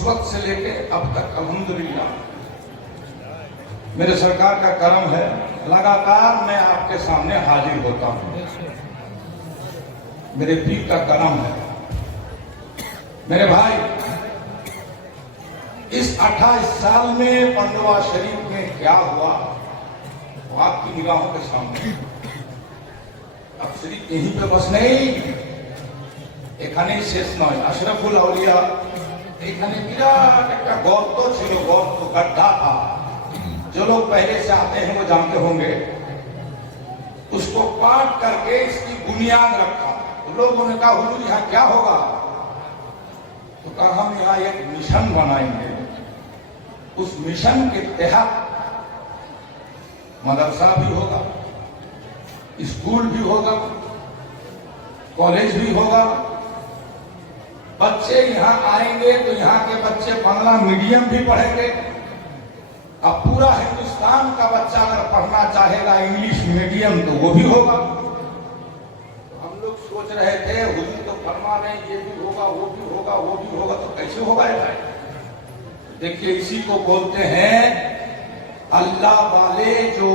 उस वक्त से लेके अब तक अल्हम्दुलिल्लाह मेरे सरकार का करम है, लगातार मैं आपके सामने हाजिर होता हूं। मेरे पीर का करम है। मेरे भाई, इस 28 साल में पंडवा शरीफ में क्या हुआ वो आपकी निगाहों के सामने। अब सिर्फ यहीं पे बस नहीं, एखाने शेष नয়, अशरफुल औलिया एखाने बिराट एक गর্ত ছিল, गর্त गड्ढा था। जो लोग पहले से आते हैं वो जानते होंगे। उसको काट करके इसकी बुनियाद रखा। तो लोगों ने कहा हुजूर यहाँ क्या होगा? तो कहा हम यहाँ एक मिशन बनाएंगे। उस मिशन के तहत मदरसा भी होगा, स्कूल भी होगा, कॉलेज भी होगा। बच्चे यहाँ आएंगे तो यहाँ के बच्चे बांग्ला मीडियम भी पढ़ेंगे। अब पूरा हिंदुस्तान का बच्चा अगर पढ़ना चाहेगा इंग्लिश मीडियम तो वो भी होगा। तो हम लोग सोच रहे थे हुजूर तो फरमा रहे ये भी होगा, वो भी होगा, वो भी होगा, तो कैसे होगा भाई? देखिए, इसी को बोलते हैं अल्लाह वाले जो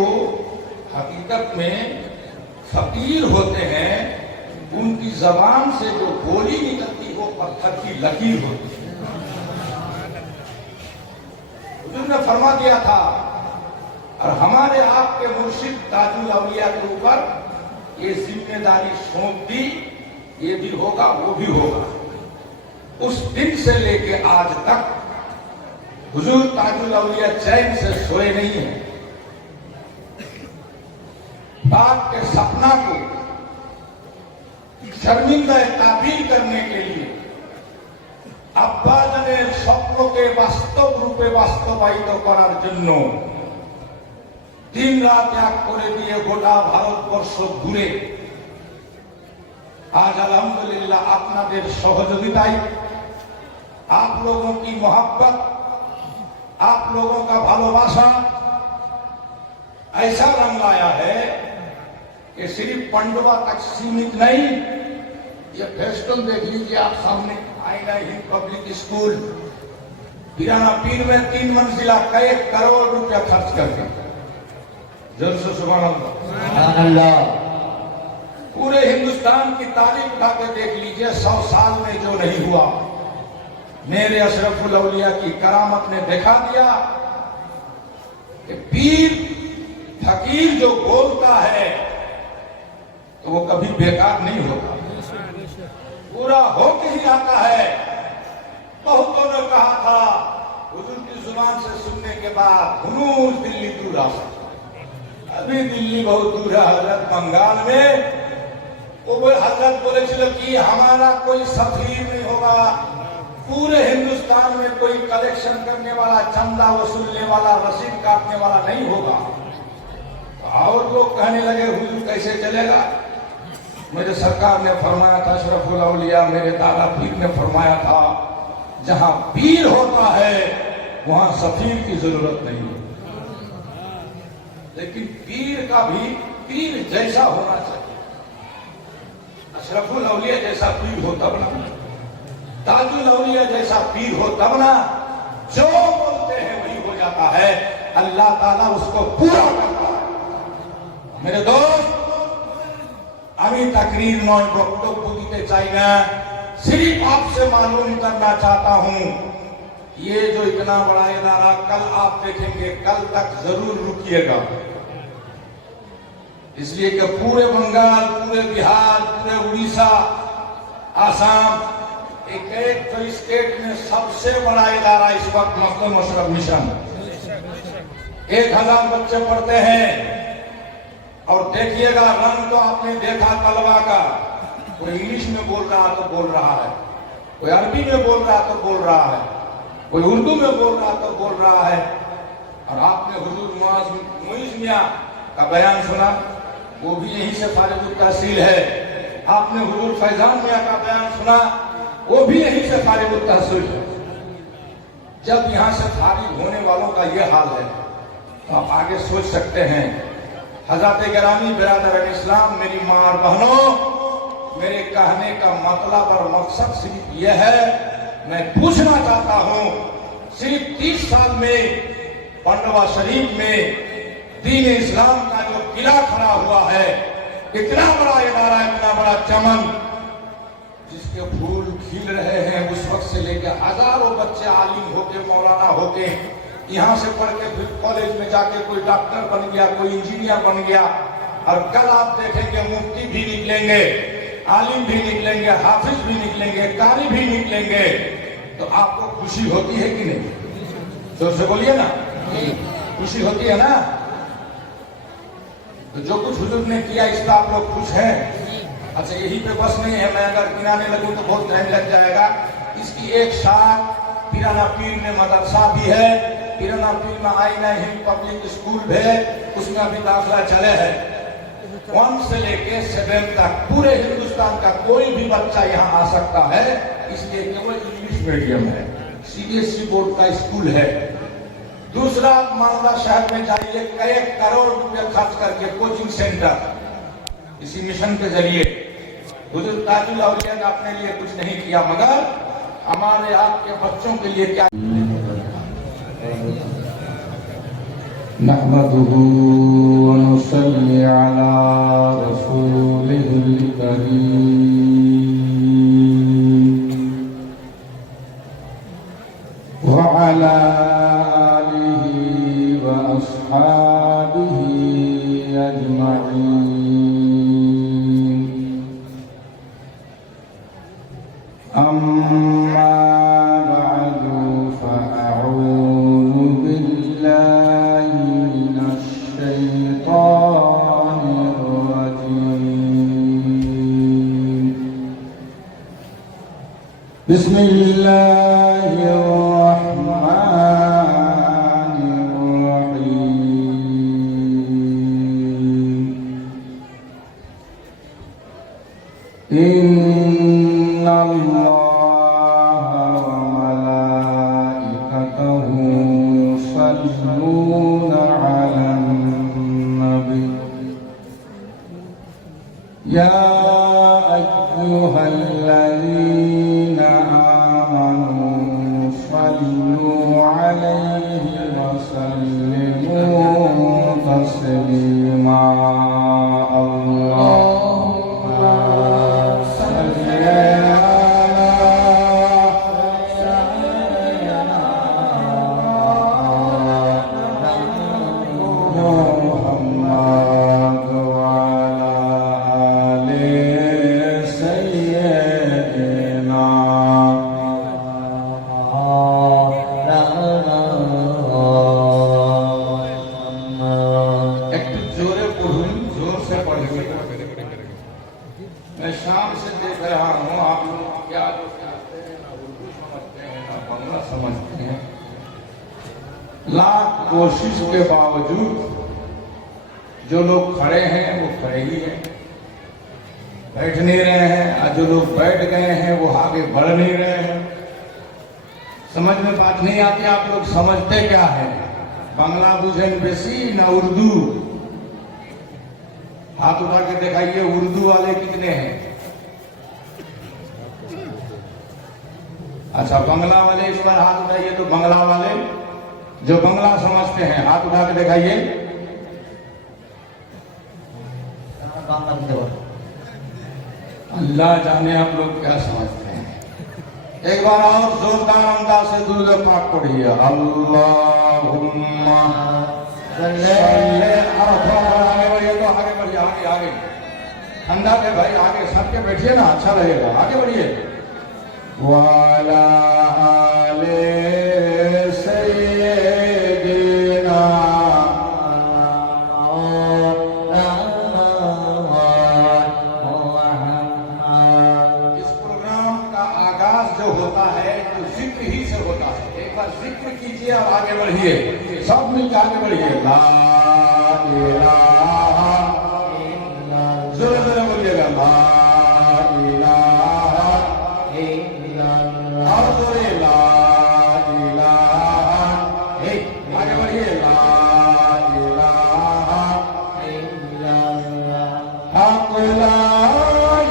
हकीकत में फकीर होते हैं, उनकी जबान से जो बोली निकलती वो पत्थर की लकीर होती है। हुजूर ने फरमा दिया था और हमारे आपके मुर्शिद ताजुल औलिया के ऊपर ये जिम्मेदारी सौंप दी, ये भी होगा, वो भी होगा। उस दिन से लेके आज तक हुजूर ताजुल औलिया चैन से सोए नहीं है। बाप के सपना को शर्मिंदा ताबीर करने के लिए আব্বাজানের স্বপ্নকে বাস্তব রূপে বাস্তবায়িত করার জন্য দিন রাত এক করে দিয়ে গোটা ভারতবর্ষ ঘুরে आज अल्हम्दुलिल्लाह আপনাদের সহযোগিতায়, आप लोगों की मोहब्बत, आप लोगों का भालोबासा ऐसा रंग लाया है कि सिर्फ पंडवा तक सीमित नहीं। ये फेस्टन देख लीजिए आप सामने, आईना हिंद पब्लिक स्कूल पिराना पीर में 3 मंजिला कई करोड़ रुपया खर्च करके। जरूर से सुभान अल्लाह। पूरे हिंदुस्तान की तारीफ उठा के देख लीजिए, 100 साल में जो नहीं हुआ, मेरे अशरफुल औलिया की करामत ने दिखा दिया कि पीर फकीर जो बोलता है तो वो कभी बेकार नहीं होता, पूरा होके ही आता है। बहुतों ने कहा था हुजूर की जुबान से सुनने के बाद हुनूर दिल्ली दूर आ सकता, अभी दिल्ली बहुत दूर है। हजरत बंगाल में वो हजरत बोले चलो कि हमारा कोई सफीर नहीं होगा, पूरे हिंदुस्तान में कोई कलेक्शन करने वाला, चंदा वसूलने वाला, रसीद काटने वाला नहीं होगा। और लोग कहने लगे हुजूर कैसे चलेगा? मेरे सरकार ने फरमाया था, अशरफुल औलिया मेरे दादा पीर ने फरमाया था, जहां पीर होता है वहां सफीर की जरूरत नहीं है। लेकिन पीर का भी पीर जैसा होना चाहिए। अशरफुल औलिया जैसा पीर हो तब ना, ताजुल औलिया जैसा पीर हो तब ना, जो बोलते हैं वही हो जाता है। अल्लाह ताला उसको पूरा करता है। मेरे दोस्त, আমি तकरीर नয় বক্তব্য দিতে চাই না, सिर्फ आपसे मालूम करना चाहता हूं, ये जो इतना बड़ा इदारा कल आप देखेंगे, कल तक जरूर रुकिएगा। इसलिए कि पूरे बंगाल, पूरे बिहार, पूरे उड़ीसा, आसाम, एक तो स्टेट में सबसे बड़ा इदारा इस वक्त मकतब मशरफ मिशन, 1000 बच्चे पढ़ते हैं। और देखिएगा रंग तो आपने देखा तलबा का, कोई इंग्लिश में बोल रहा तो बोल रहा है, कोई अरबी में बोल रहा तो बोल रहा है, कोई उर्दू में बोल रहा तो बोल रहा है। और आपने हुजूर मुइज़ मियां का बयान सुना, वो भी यहीं से फारिग तहसील है। आपने हुजूर फैजान मियां का बयान सुना, वो भी यहीं से फारिग तहसील है। जब यहां से फारिग होने वालों का ये हाल है तो आप आगे सोच सकते हैं। हज़रात गिरामी बिरादर इस्लाम, मेरी मां और बहनों, मेरे कहने का मतलब और मकसद सिर्फ यह है मैं पूछना चाहता हूं, सिर्फ 30 साल में पंडवा शरीफ में दीन इस्लाम का जो किला खड़ा हुआ है, इतना बड़ा इदारा, इतना बड़ा चमन, जिसके फूल खिल रहे हैं, उस वक्त से लेकर हजारों बच्चे आलिम होके, मौलाना होके, यहां से पढ़ के फिर कॉलेज में जाके कोई डॉक्टर बन गया, कोई इंजीनियर बन गया, और कल आप देखेंगे मुफ्ती भी निकलेंगे, आलिम भी निकलेंगे, हाफिज भी निकलेंगे, कारी भी निकलेंगे। तो आपको खुशी होती है कि नहीं? जोर से बोलिए ना, खुशी होती है ना? तो जो कुछ हुजूर ने किया, इस पर आप लोग खुश हैं? अच्छा, यही पे बस नहीं है, मैं अगर गिनाने लगूं तो बहुत टाइम लग जाएगा। इसकी एक शाख पिराना पीर में मदरसा भी है, पिराना पीर में आईना हिंद पब्लिक स्कूल भी है, उसमें अभी दाखिला चले है। 1 से लेके 7 तक पूरे हिंदुस्तान का कोई भी बच्चा यहाँ आ सकता है, इसलिए केवल इंग्लिश मीडियम है, CBSE बोर्ड का स्कूल है। दूसरा, मालदा शहर में जाइए, कई करोड़ रुपए खर्च करके कोचिंग सेंटर इसी मिशन के जरिए। हुजूर ताजुल औलिया ने अपने लिए कुछ नहीं किया, मगर हमारे आपके बच्चों के लिए क्या? नहमदुहु व नुसल्ली अला रसूलिहिल करीम व अला आलिहि व अस्हाबिहि अजमईन। अम्मा बअदु फअऊज़ु बिल्लाहि मिनश शैतानिर रजीम। बिस्मिल्लाहिर रहमानिर रहीम। या अय्युहल्लज़ीना आमनू सल्लू अलैहि व सल्लिमू तस्लीमा। अल्लाहुम्मा सल्ली अला सय्यिदिना मुहम्मद व मैं शाम से देख रहा हूँ, आप लोग क्या जो कहते हैं, ना उर्दू समझते हैं, ना बंगला समझते हैं। लाख कोशिश के बावजूद जो लोग खड़े हैं वो खड़े ही हैं, बैठ नहीं रहे हैं, और जो लोग बैठ गए हैं वो आगे बढ़ नहीं रहे हैं। समझ में बात नहीं आती। आप लोग समझते क्या है? बांग्ला बुझेन बेसी ना उर्दू? हाथ उठा के दिखाइए, उर्दू वाले कितने हैं? अच्छा, बांग्ला वाले इस बार हाथ उठाइए। तो बांग्ला वाले जो बांग्ला समझते हैं, हाथ उठा के दिखाइए। अल्लाह जाने आप लोग क्या समझते हैं। एक बार और जोरदार अंदाज से दूध पाक पढ़िए। अल्लाहुम्मा आगे बढ़िए, आगे आगे, ठंडा पे भाई, आगे सबके बैठिए ना, अच्छा रहेगा। आगे बढ़िए। वाला आले सय्यिदिना मुहम्मद। इस प्रोग्राम का आगाज जो होता है तो जिक्र ही से होता है। एक बार जिक्र कीजिए और आगे बढ़िए, सब मिलकर आगे बढ़िए। ला इलाहा, जोरे जोरे बोलिएगा। ला इलाहा इल्लल्लाह, और जोरे ला इलाहा। आगे बढ़िए। ला इलाहा इल्लल्लाह, हक ला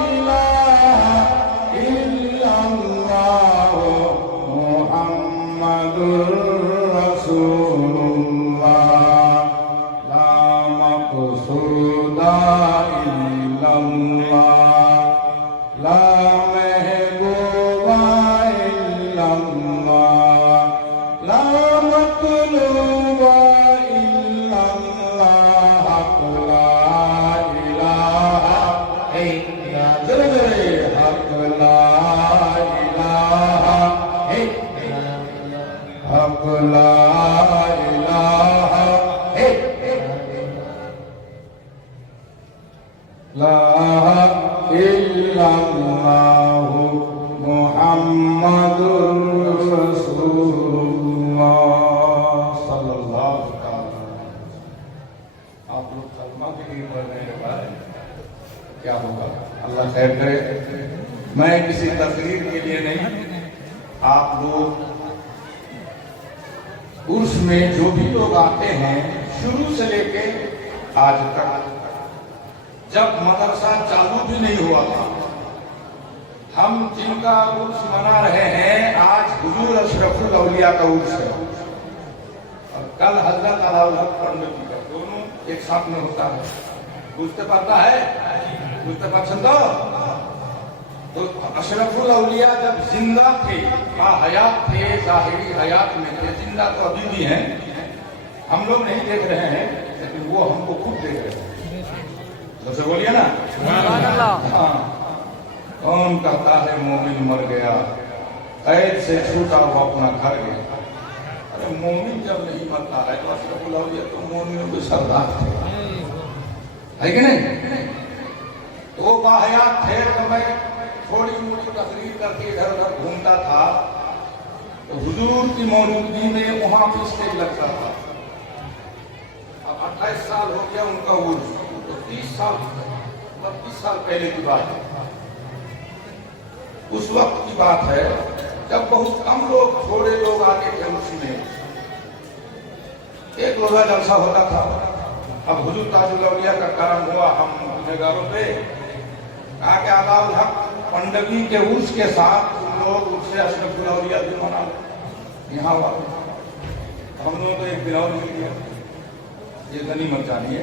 इलाहा इल्लल्लाह रसूलुल्लाह ला मक़सूदा इल्लल्लाह ला महबूबा इल्लल्लाह ला मतलूबा इल्लल्लाह हक़ ला इलाहा इल्लल्लाह हक़ ला इलाहा हक़ ला इलाहा ला इल्लल्लाह मुहम्मदुर रसूलुल्लाह सल्लल्लाहु अलैहि वसल्लम। आप लोग कलमा के लिए पढ़ रहे हैं भाई, क्या होगा अल्लाह खैर करे। मैं किसी तकरीर के लिए नहीं, आप लोग उर्स में जो भी लोग आते हैं शुरू से लेके आज तक, जब मदरसा चालू भी नहीं हुआ था, हम जिनका उर्स मना रहे हैं, आज हुजूर अशरफुल औलिया का उर्स है और कल हजरत अलाउल हक पंडित जी का, दोनों एक साथ में होता है। बुझते पड़ता है, बुझते पसंद तो अशरफुल औलिया जब जिंदा थे, हयात थे, जाहिरी हयात में थे, जिंदा तो अभी भी हैं, हम लोग नहीं देख रहे हैं लेकिन वो हमको खूब देख रहे हैं। जैसे बोलिए ना, हाँ, कौन कहता है मोमिन मर गया, कैद से छूटा वो अपना घर गया। अरे मोमिन जब नहीं मरता है तो अशरफुल औलिया तो मोमिनों के सरदार थे, है कि नहीं? तो वो बाहयात थे। तो मैं थोड़ी मोटी तकरीर करके इधर उधर घूमता था तो हुजूर की मौजूदगी में वहां भी स्टेज लगता था। अब 28 साल हो गया उनका उर्स, तो 30 साल 32 साल पहले की बात है। उस वक्त की बात है जब बहुत कम लोग, थोड़े लोग आते थे उसमें, एक रोजा जलसा होता था। अब हुजूर ताजुल औलिया का करम हुआ हम गुनहगारों पे, कहा कि अलाउल हक पंडवी के उर्स के साथ लोग उससे अशरफुल औलिया भी मना यहाँ हुआ। हम लोगों को एक दिन और मिल गया, ये गनीमत जानिए।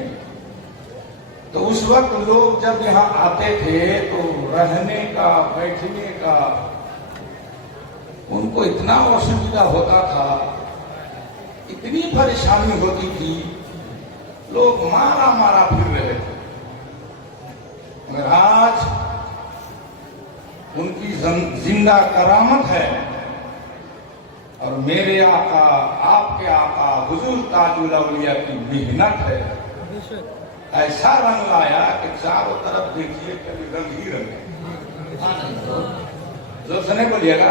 तो उस वक्त लोग जब यहाँ आते थे तो रहने का, बैठने का उनको इतना असुविधा होता था, इतनी परेशानी होती थी, लोग मारा मारा फिर रहे थे। मगर आज उनकी जिंदा करामत है और मेरे आका, आपके आका हुजूर ताजुल औलिया की मेहनत है। ऐसा रंग लाया कि चारों तरफ देखिए कभी रंग ही रंग है। जोर से नहीं बोलिएगा।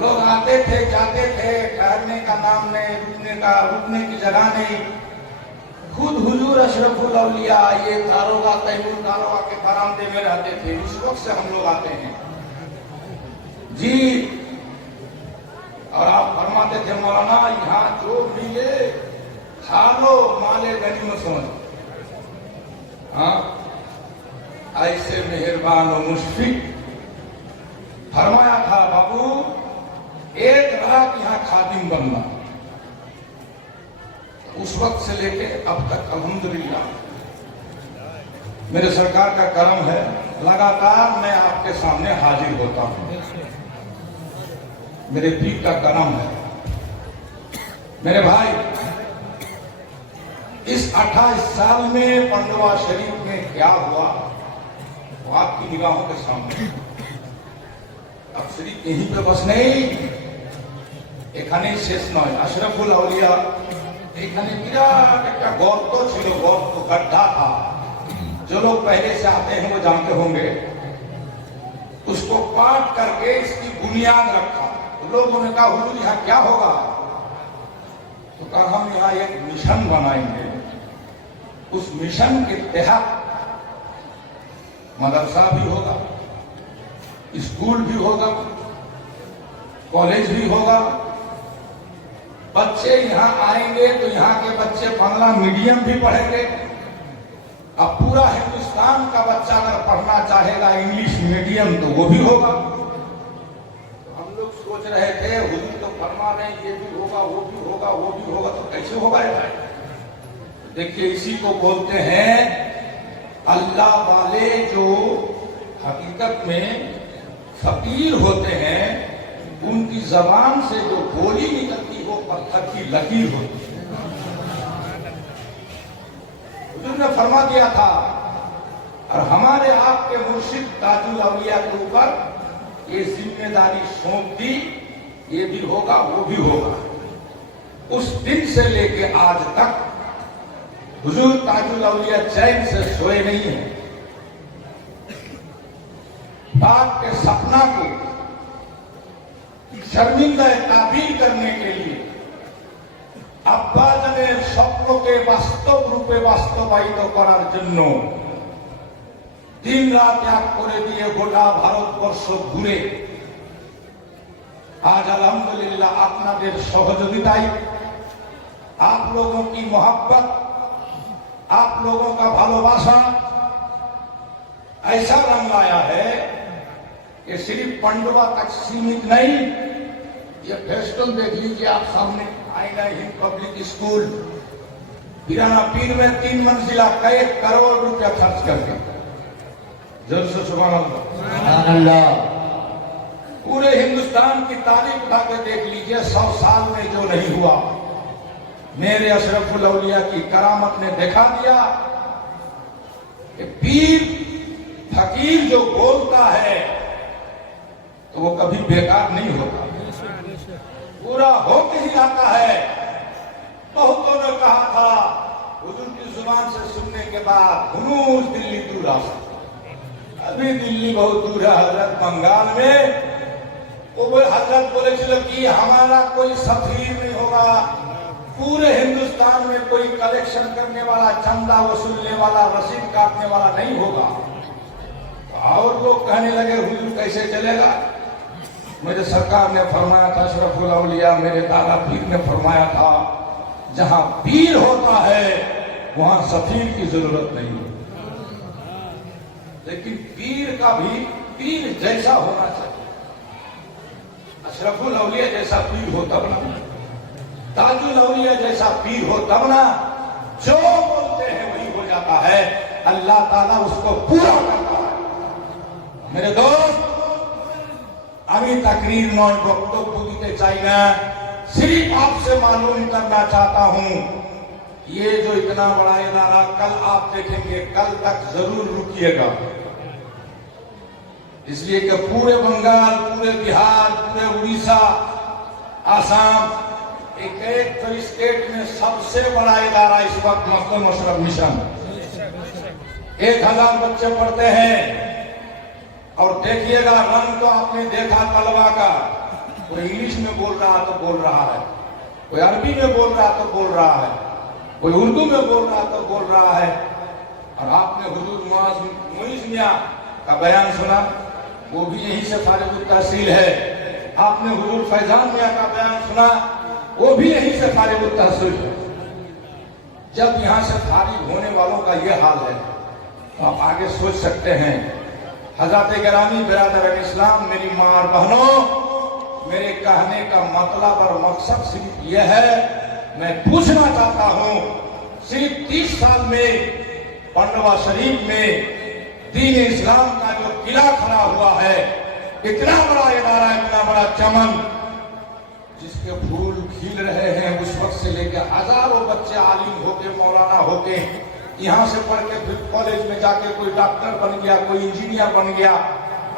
लोग आते थे, जाते थे, ठहरने का नाम नहीं, रुकने की जगह नहीं। खुद हुजूर अशरफुल औलिया ये दारोगा, तैमूर दारोगा के बरामदे में रहते थे। उस वक्त से हम लोग आते हैं जी। और आप फरमाते थे मौलाना यहाँ जो मिले खा लो, माले गनीमत समझ। हाँ, ऐसे मेहरबान और मुशफिक फरमाया था बाबू, एक रात यहाँ खादिम बनना। उस वक्त से लेके अब तक अल्हम्दुलिल्लाह मेरे सरकार का करम है, लगातार मैं आपके सामने हाजिर होता हूँ। मेरे पीर का करम है। मेरे भाई, इस 28 साल में पंडवा शरीफ में क्या हुआ वो आपकी निगाहों के सामने। अब सिर्फ यहीं पे बस नहीं, এখানে শেষ নয়। अशरफुल औलिया এখানে বিরাট একটা গর্ত ছিল, গর্ত गड्ढा था। जो लोग पहले से आते हैं वो जानते होंगे। उसको काट करके इसकी बुनियाद रखा। तो लोगों ने कहा हुजूर यहाँ क्या होगा? तो कहा हम यहाँ एक मिशन बनाएंगे। उस मिशन के तहत मदरसा भी होगा, स्कूल भी होगा, कॉलेज भी होगा। बच्चे यहाँ आएंगे तो यहाँ के बच्चे बांग्ला मीडियम भी पढ़ेंगे। अब पूरा हिंदुस्तान का बच्चा अगर पढ़ना चाहेगा इंग्लिश मीडियम तो वो भी होगा। तो हम लोग सोच सोच रहे थे हुजूर तो फरमा रहे ये भी होगा, वो भी होगा, वो भी होगा, तो कैसे होगा ये भाई? देखिए, इसी को बोलते हैं अल्लाह वाले जो हकीकत में फकीर होते हैं, उनकी जबान से जो बोली निकलती वो पत्थर की लकीर होती है। हुजूर ने फरमा दिया था और हमारे आपके मुर्शिद ताजुल औलिया के ऊपर ये जिम्मेदारी सौंप दी, ये भी होगा, वो भी होगा। उस दिन से लेके आज तक हुजूर ताजुल औलिया चैन से सोए नहीं है। बाप के सपना को शर्मिंदा ताबीर करने के लिए আব্বাজানের স্বপ্নকে বাস্তব রূপে বাস্তবায়িত করার জন্য दिन रात एक করে দিয়ে গোটা ভারতবর্ষ ঘুরে आज अल्हम्दुलिल्लाह আপনাদের সহযোগিতায়, आप लोगों की मोहब्बत, आप लोगों का भालोबासा ऐसा रंग लाया है कि सिर्फ पंडवा तक सीमित नहीं। ये फेस्टन देख लीजिए आप सामने, आईना हिंद पब्लिक स्कूल पिराना पीर में 3 मंजिला कई करोड़ रुपया खर्च करके, जरूर से सुभान अल्लाह। पूरे हिंदुस्तान की तारीफ उठा के देख लीजिए, 100 साल में जो नहीं हुआ, मेरे अशरफुल औलिया की करामत ने दिखा दिया कि पीर फकीर जो बोलता है तो वो कभी बेकार नहीं होता, पूरा होके ही आता है। बहुतों ने कहा था हुजूर की जुबान से सुनने के बाद हुनूस दिल्ली दूर आ सकता, अभी दिल्ली बहुत दूर है। हजरत बंगाल में वो हजरत बोले चलो कि हमारा कोई सफीर नहीं होगा, पूरे हिंदुस्तान में कोई कलेक्शन करने वाला, चंदा वसूलने वाला, रसीद काटने वाला नहीं होगा। और लोग कहने लगे हुजूर कैसे चलेगा? मेरे सरकार ने फरमाया था, अशरफुल औलिया मेरे दादा पीर ने फरमाया था, जहां पीर होता है वहां सफीर की जरूरत नहीं है। लेकिन पीर का भी पीर जैसा होना चाहिए, अशरफुल औलिया जैसा पीर हो तब ना, ताजुल औलिया जैसा पीर हो तब ना, जो बोलते हैं वही हो जाता है, अल्लाह ताला उसको पूरा करता है। मेरे दोस्त, আমি तकरीर नॉय वक्तव्य दिते चाই না, सिर्फ आपसे मालूम करना चाहता हूं, ये जो इतना बड़ा इदारा कल आप देखेंगे, कल तक जरूर रुकिएगा। इसलिए कि पूरे बंगाल, पूरे बिहार, पूरे उड़ीसा, आसाम, एक तो स्टेट में सबसे बड़ा इदारा इस वक्त मस्तूर मशरफ मिशन, 1000 बच्चे पढ़ते हैं। और देखिएगा रंग तो आपने देखा तलबा का, कोई इंग्लिश में बोल रहा तो बोल रहा है, कोई अरबी में बोल रहा तो बोल रहा है, कोई उर्दू में बोल रहा तो बोल रहा है। और आपने हुजूर मुइज़ मियां का बयान सुना, वो भी यहीं से फारिग तहसील है। आपने हुजूर फैजान मियां का बयान सुना, वो भी यहीं से फारिग तहसील है। जब यहां से फारिग होने वालों का ये हाल है तो आप आगे सोच सकते हैं। हज़रत गिरामी बिरादर इस्लाम, मेरी मां और बहनों, मेरे कहने का मतलब और मकसद सिर्फ यह है, मैं पूछना चाहता हूं, सिर्फ 30 साल में पंडवा शरीफ में दीन इस्लाम का जो किला खड़ा हुआ है, इतना बड़ा इदारा, इतना बड़ा चमन, जिसके फूल खिल रहे हैं, उस वक्त से लेकर हजारों बच्चे आलिम होके, मौलाना होके, यहां से पढ़ के फिर कॉलेज में जाके कोई डॉक्टर बन गया, कोई इंजीनियर बन गया।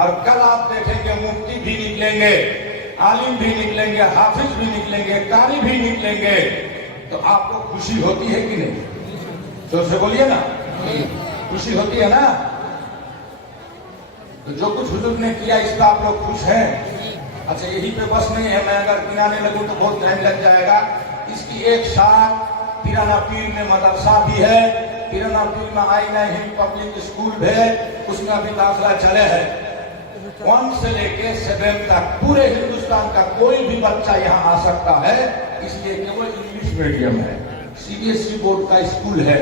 और कल आप देखेंगे मुफ्ती भी निकलेंगे, आलिम भी निकलेंगे, हाफिज भी निकलेंगे, कारी भी निकलेंगे। तो आपको खुशी होती है कि नहीं? जोर से बोलिए ना, खुशी होती है ना? तो जो कुछ हुजूर ने किया इस पर आप लोग खुश हैं? अच्छा, यही पे बस नहीं है, मैं अगर गिनाने लगूं तो बहुत टाइम लग जाएगा। इसकी एक शाख पिराना पीर में मदरसा भी है, पिराना पीर में आईना हिंद पब्लिक स्कूल भी है, उसमें अभी दाखिला चले है। 1 से लेके 7 तक पूरे हिंदुस्तान का कोई भी बच्चा यहाँ आ सकता है, इसलिए केवल इंग्लिश मीडियम है, सीबीएसई बोर्ड का स्कूल है।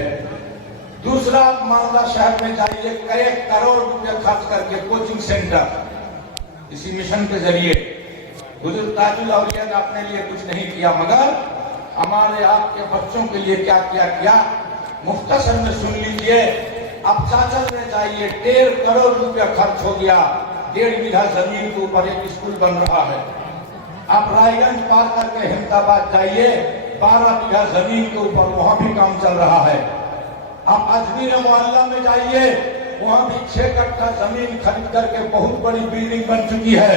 दूसरा, आप मालदा शहर में जाइए, कई करोड़ रुपए खर्च करके कोचिंग सेंटर इसी मिशन के जरिए हुजूर ताजुल औलिया ने अपने लिए कुछ नहीं किया, मगर हमारे आपके बच्चों के लिए क्या किया मुख्तसर में सुन लीजिए। अब चाचल में जाइए, 1.5 करोड़ रुपया खर्च हो गया, 1.5 बीघा जमीन के ऊपर एक स्कूल बन रहा है। आप रायगंज पार करके अहमदाबाद जाइए, 12 बीघा जमीन के ऊपर वहां भी काम चल रहा है। आप अजमेर मोहल्ला में जाइए, वहां भी 6 कट्ठा जमीन खरीद करके बहुत बड़ी बिल्डिंग बन चुकी है।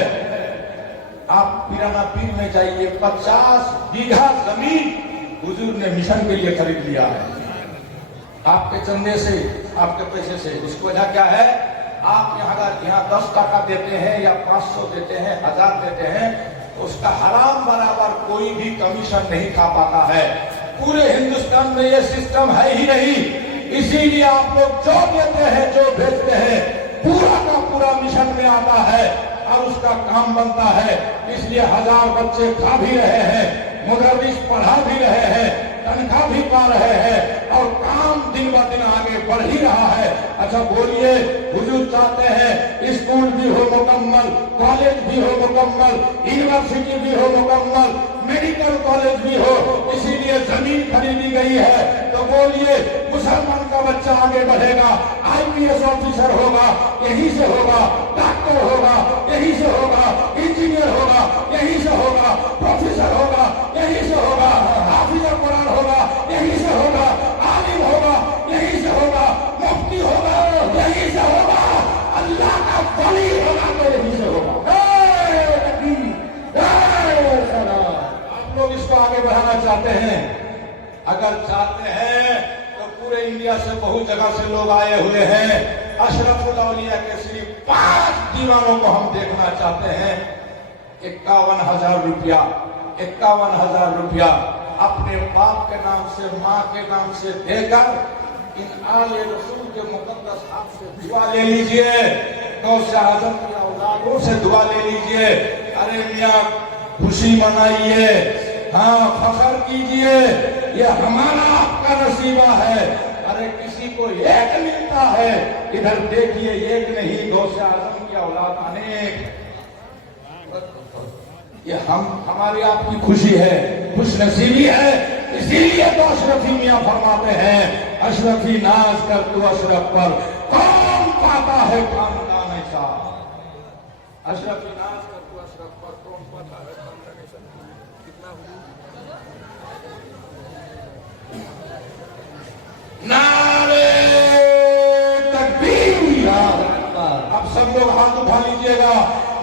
आप पिराना पीर में जाइए, 50 बीघा जमीन हुजूर ने मिशन के लिए खरीद लिया है, आपके चंदे से, आपके पैसे से। इसकी वजह क्या है? आप यहाँ 10 टका देते हैं या 500 देते हैं, 1000 देते हैं, तो उसका हराम बराबर कोई भी कमीशन नहीं खा पाता है। पूरे हिंदुस्तान में ये सिस्टम है ही नहीं। इसीलिए आप लोग जो देते हैं, जो भेजते हैं, पूरा का पूरा मिशन में आता है और उसका काम बनता है। इसलिए 1000 बच्चे खा भी रहे हैं, मुदर्रिस पढ़ा भी रहे हैं, तनख्वाह भी पा रहे हैं और काम दिन ब दिन आगे बढ़ ही रहा है। अच्छा बोलिए, हुजूर चाहते हैं स्कूल भी हो मुकम्मल, कॉलेज भी हो मुकम्मल, यूनिवर्सिटी भी हो मुकम्मल, मेडिकल कॉलेज भी हो, इसीलिए जमीन खरीदी गई है। तो बोलिए, मुसलमान का बच्चा आगे बढ़ेगा, IPS ऑफिसर होगा, यहीं से होगा, डॉक्टर होगा, यहीं से होगा, इंजीनियर होगा, यहीं से होगा, प्रोफेसर होगा, यहीं से होगा, हाफिज कुरान होगा, यहीं से होगा, आलिम होगा, यहीं से होगा, मुफ्ती होगा, यहीं से होगा, अल्लाह का वली होगा तो यहीं से होगा। आप लोग इसको आगे बढ़ाना चाहते हैं? अगर चाहते हैं तो पूरे इंडिया से बहुत जगह से लोग आए हुए हैं। अशरफुल औलिया के सिर्फ 5 दीवानों को हम देखना चाहते हैं। 51,000 रुपया, 51,000 रुपया अपने बाप के नाम से, माँ के नाम से देकर इन आले रसूल के मुकद्दस हाथ से दुआ ले लीजिए। गौसे आजम की औलादों से दुआ ले लीजिए। अरे मियाँ, खुशी मनाइए, हाँ फख्र कीजिए, ये हमारा आपका नसीबा है। अरे किसी को एक मिलता है, इधर देखिए एक नहीं, गौसे आजम की औलाद अनेक। ये हमारी आपकी खुशी है, खुश नसीबी है। इसीलिए तो अशरफी मियाँ फरमाते हैं, अशरफी नाज कर तू अशरफ पर, कौन पाता है खानदान ऐसा। अशरफी नाज कर तू अशरफ पर, कौन पाता है खानदान ऐसा। कितना नारे तकबीर। अब सब लोग हाथ उठा लीजिएगा,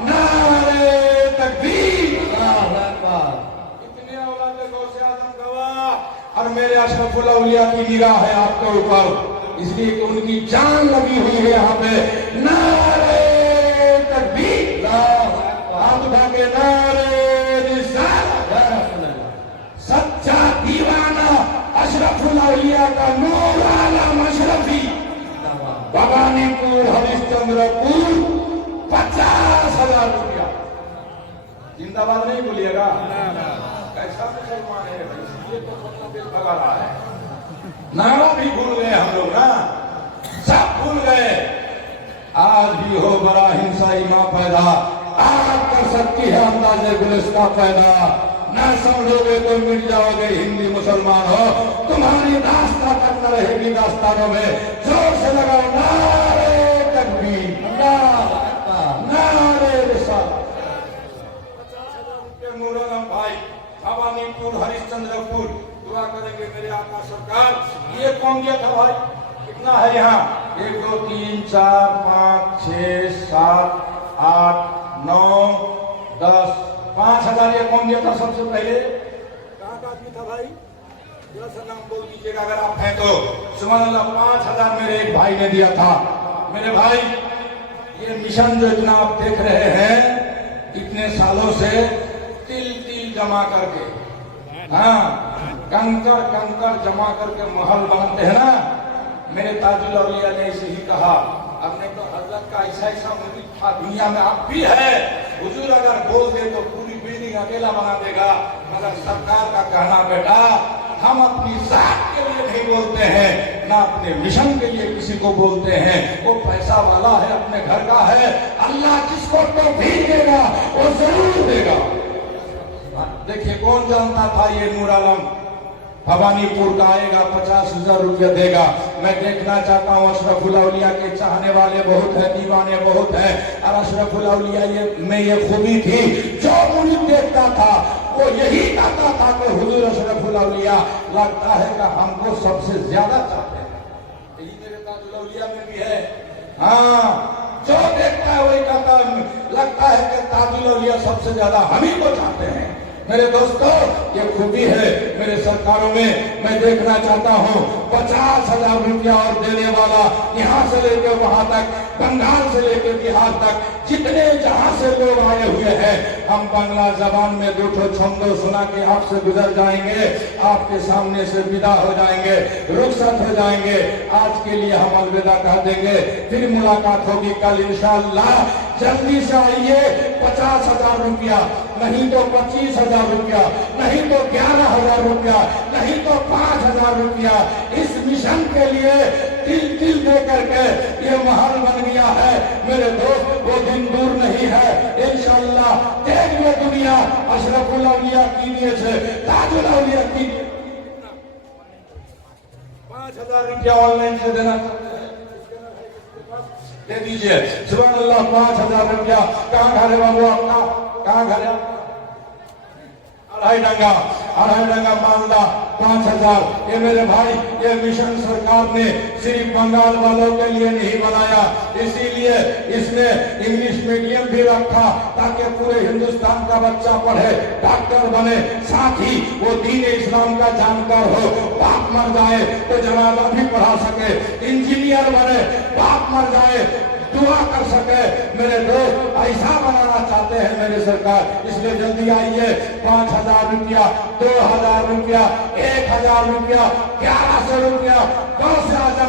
नारे तकबीर। इतने औलादे गौसे आजम गवाह और मेरे अशरफुल औलिया की निगाह है आपके ऊपर, इसलिए कि उनकी जान लगी हुई है यहाँ पे। नारे तकबीर, हाथ उठा के नारे रिसालत। सच्चा दीवाना अशरफुल औलिया का नूर आलम अशरफी, भवानीपुर हरिश्चंद्रपुर, 50,000 रुपया। जिंदाबाद नहीं बोलिएगा। कैसा मुसलमान है भाई, इसलिए तो अपना दिल भगा रहा है। नारा भी भूल गए हम लोग ना, सब भूल गए। आज भी हो बड़ा हिंसा इमा पैदा, आज कर सकती है अंदाजे गुलिस्ता पैदा। न समझोगे तो मिट जाओगे हिंदी मुसलमान हो, तुम्हारी दास्ता तक न रहेगी दास्तानों में। जोर से लगाओ नारे तकबीर, नारे रिसालत। नूरम भाई, भवानीपुर हरिश्चंद्रपुर, दुआ करेंगे मेरे आका सरकार। ये कौन दिया था भाई? कितना है यहाँ? 1 2 3 4 5 6 7 8 9 10 5,000 ये कौन दिया था सबसे पहले? कहाँ का आदमी था भाई? जरा सा नाम बोल दीजिएगा अगर आप हैं तो। सुभान अल्लाह, 5,000 मेरे एक भाई ने दिया था। मेरे भाई, ये मिशन जो इतना आप देख रहे हैं, इतने सालों से तिल जमा करके, हाँ कंकर जमा करके महल बनाते हैं ना। मेरे ताजुल औलिया ने इसे ही कहा, हमने तो हजरत का ऐसा मुरीद था दुनिया में, अब भी है। हुजूर अगर बोल दे तो पूरी बिल्डिंग अकेला बना देगा, मगर सरकार का कहना बेटा, हम अपनी जात के लिए नहीं बोलते हैं, ना अपने मिशन के लिए किसी को बोलते हैं। वो पैसा वाला है, अपने घर का है, अल्लाह जिसको तौफीक देगा वो जरूर देगा। देखिए कौन जानता था ये नूर आलम भवानीपुर का आएगा, 50,000 रुपया देगा। मैं देखना चाहता हूँ, अशरफुल औलिया के चाहने वाले बहुत है, दीवाने बहुत है, और अशरफुल औलिया में ये खूबी थी, जो मुरीद देखता था वो यही कहता था कि हुजूर अशरफुल औलिया लगता है कि हमको सबसे ज्यादा चाहते हैं। यही मेरे ताजुल औलिया में भी है। हाँ, जो देखता है वही कहता लगता है कि ताजुल औलिया सबसे ज्यादा हम ही को चाहते हैं। मेरे दोस्तों, ये खूबी है मेरे सरकारों में। मैं देखना चाहता हूँ 50,000 रुपया और देने वाला, यहाँ से लेकर वहां तक, बंगाल से लेकर बिहार तक, जितने जहां से लोग आए हुए हैं, हम बांग्ला जबान में 2 छंदो सुना के आपसे गुजर जाएंगे, आपके सामने से विदा हो जाएंगे, रुखसत हो जाएंगे। आज के लिए हम अलविदा कह देंगे, फिर मुलाकात होगी कल इंशाअल्लाह। जल्दी से आइए, 50,000 रुपया नहीं तो 25,000 रुपया, नहीं तो 11,000 रुपया, नहीं तो 5,000 रुपया। इस मिशन के लिए तिल तिल दे करके ये महल बन गया है। मेरे दोस्त, वो दिन दूर नहीं है, इंशाअल्लाह देख लो दुनिया अशरफुल औलिया कीनिए से ताजुल औलिया की 5,000 रुपया ऑनलाइन से देना दे दीजिए। सुभान अल्लाह, 5,000 रुपया। कहाँ घर है बाबू आपका? कहाँ घर है? अढ़ाई डंगा मामला 5,000। ये मेरे भाई, ये मिशन सरकार ने सिर्फ बंगाल वालों के लिए नहीं बनाया, इसीलिए इसने इंग्लिश मीडियम भी रखा ताकि पूरे हिंदुस्तान का बच्चा पढ़े, डॉक्टर बने, साथ ही वो दीन इस्लाम का जानकार हो, बाप मर जाए तो जनाजा भी पढ़ा सके, इंजीनियर बने, बाप मर जाए दुआ कर सके। मेरे दोस्त, ऐसा बनाना चाहते हैं मेरे सरकार, इसलिए जल्दी आइए। 5,000 रुपया, 2,000 रुपया, 1,000 रुपया, 1,100 रुपया, 10,000